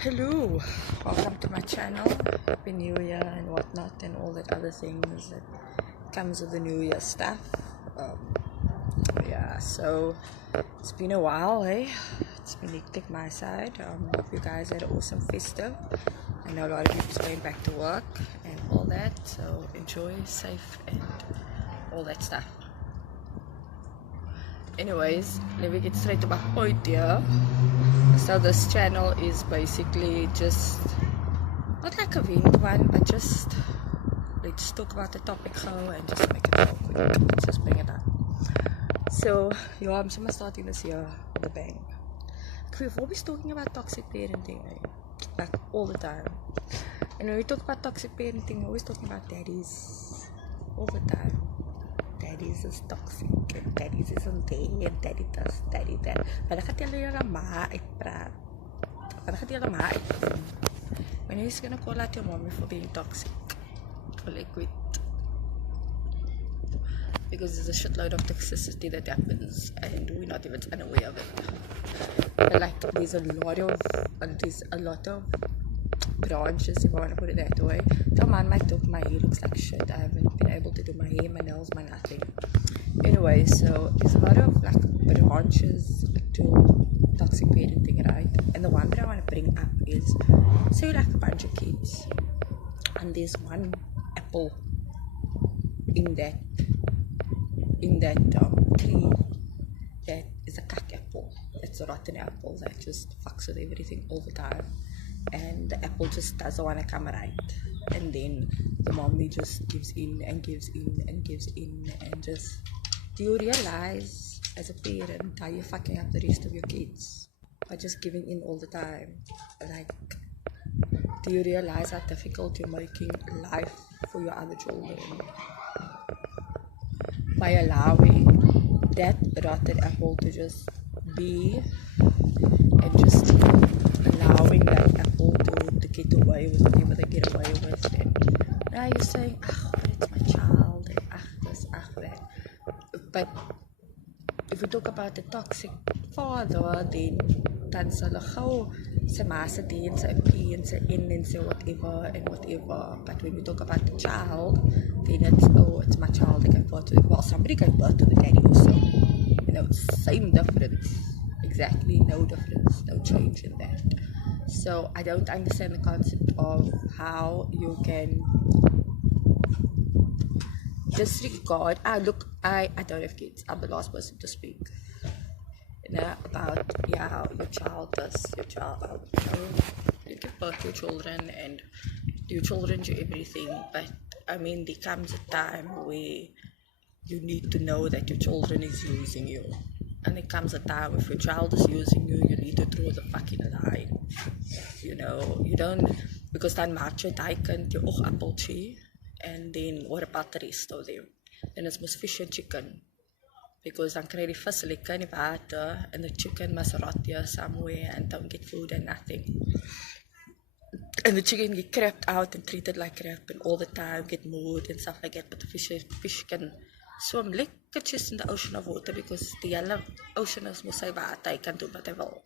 Hello, welcome to my channel. Happy New Year and whatnot and all that other things that comes with the New Year stuff. So it's been a while, eh? It's been hectic my side. Hope you guys had an awesome festive. I know a lot of you just going back to work and all that, so enjoy, safe and all that stuff. Anyways, let me get straight to my point here. So this channel is basically just not like a vent one, but just let's talk about the topic and just make it real quick. Let's just bring it up. So I'm starting this year with a bang. We've always talking about toxic parenting, like all the time. And when we talk about toxic parenting, we're always talking about daddies all the time. Daddies is toxic and daddies isn't there and daddy does, daddy that. Wanneer gaat julle julle ma uitpraat? Wanneer gaat julle ma uitpraat? When are you gonna call out your mommy for being toxic or liquid? Because there's a shitload of toxicity that happens and we're not even unaware of it. But like there's a lot of branches, if I want to put it that way. Tell man, my hair looks like shit. I haven't been able to do my hair, my nails, my nothing. Anyway, so there's a lot of like branches to toxic parenting, right? And the one that I want to bring up is, say like a bunch of kids and there's one apple in that tree that is a cuck apple. It's a rotten apple that just fucks with everything all the time. And the apple just doesn't want to come right, and then the mommy just gives in and gives in and gives in and just, do you realize as a parent how you're fucking up the rest of your kids by just giving in all the time? Like, do you realize how difficult you're making life for your other children by allowing that rotten apple to just be and just allowing that apple to get away with whatever they get away with? And now you're saying, but it's my child, and this, that. But if we talk about the toxic father, then that's a whole sy ma se D en sy P en sy N en sy whatever and whatever. But when we talk about the child, then it's my child that gave birth to it. Well, somebody gave birth to the daddy also. Same difference. Exactly, no difference, no change in that. So I don't understand the concept of how you can disregard. I don't have kids. I'm the last person to speak about your child does, your child you give birth to your children and your children do everything, but I mean there comes a time where you need to know that your children is using you. And there comes a time if your child is using you, you need to draw the fucking line. You don't, because dan maak jy daai kind jou oogappeltjie, and then what about the rest of them? Then it's must fish and chicken, because dan kry die vis lekker in die water and the chicken must rot here somewhere and don't get food and nothing. And the chicken get crapped out and treated like crap and all the time get moved and stuff like that, but the fish can swim lekkertjes in the ocean of water because the hele ocean is mos sy water, hy kan do wat hy wil.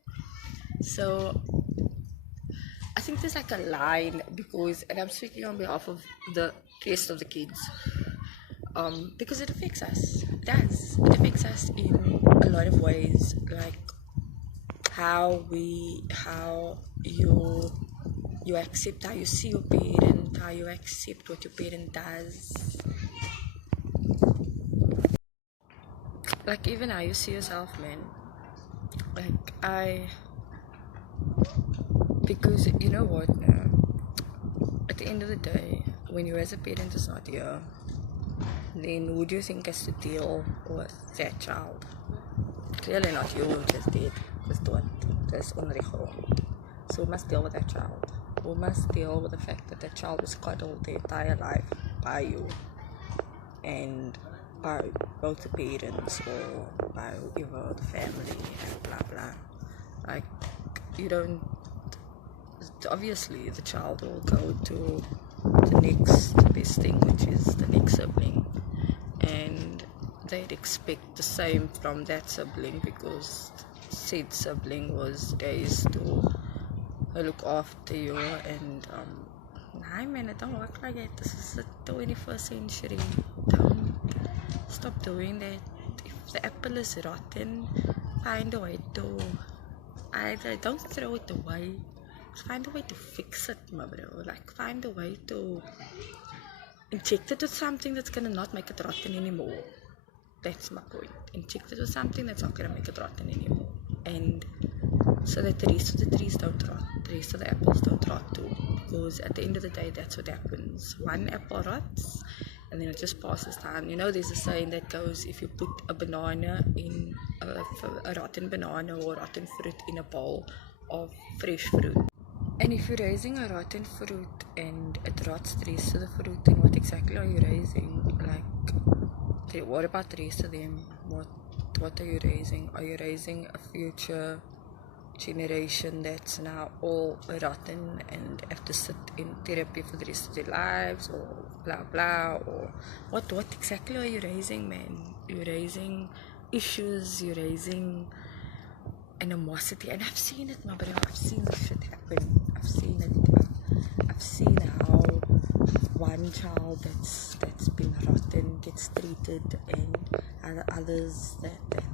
So I think there's like a line, because, and I'm speaking on behalf of the rest of the kids, because it affects us. It does. It affects us in a lot of ways, like how you accept how you see your parent, how you accept what your parent does. Like even how you see yourself, man. Like because you know what, at the end of the day, when you as a parent is not here, then who do you think has to deal with that child? Clearly not you, just dead, just dood, just onder die grond. So we must deal with that child. We must deal with the fact that that child was coddled their entire life by you and by both the parents or by whoever, the family, and blah blah. Like, you don't, obviously the child will go to the next best thing, which is the next sibling, and they'd expect the same from that sibling because said sibling was raised to I look after you, and nah man, it don't work like that. This is the 21st century. Don't stop doing that. If the apple is rotten, find a way to either don't throw it away. Find a way to fix it, my bro. Like find a way to inject it with something that's gonna not make it rotten anymore. That's my point. Inject it with something that's not gonna make it rotten anymore. And so that the rest of the trees don't rot, the rest of the apples don't rot too. Because at the end of the day, that's what happens. One apple rots, and then it just passes down. You know, there's a saying that goes, if you put a banana in a rotten banana or rotten fruit in a bowl of fresh fruit, and if you're raising a rotten fruit and it rots the rest of the fruit, then what exactly are you raising? Like, what about the rest of them? What are you raising? Are you raising a future generation that's now all rotten and have to sit in therapy for the rest of their lives, or blah blah, or what exactly are you raising, man? You're raising issues, you're raising animosity, and I've seen it, my brother. I've seen this shit happen. I've seen it. I've seen how one child that's been rotten gets treated, and others that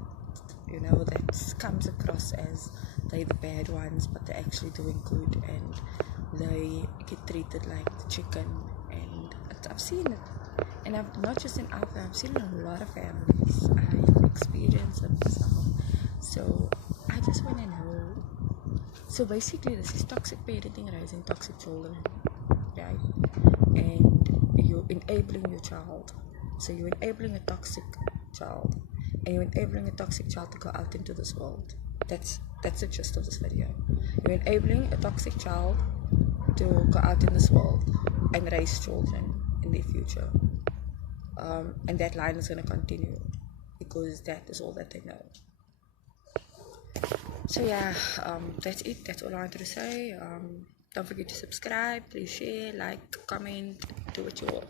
you know, that comes across as they the bad ones, but they're actually doing good, and they get treated like the chicken. And I've seen it, and I've not just in our family, I've seen it in a lot of families. I've experienced it myself. So I just want to know. So basically, this is toxic parenting, raising toxic children, right? And you're enabling your child. So you're enabling a toxic child, and you're enabling a toxic child to go out into this world. That's the gist of this video. You're enabling a toxic child to go out in this world and raise children in their future. And that line is going to continue because that is all that they know. So yeah, that's it. That's all I wanted to say. Don't forget to subscribe, please share, like, comment, do what you will.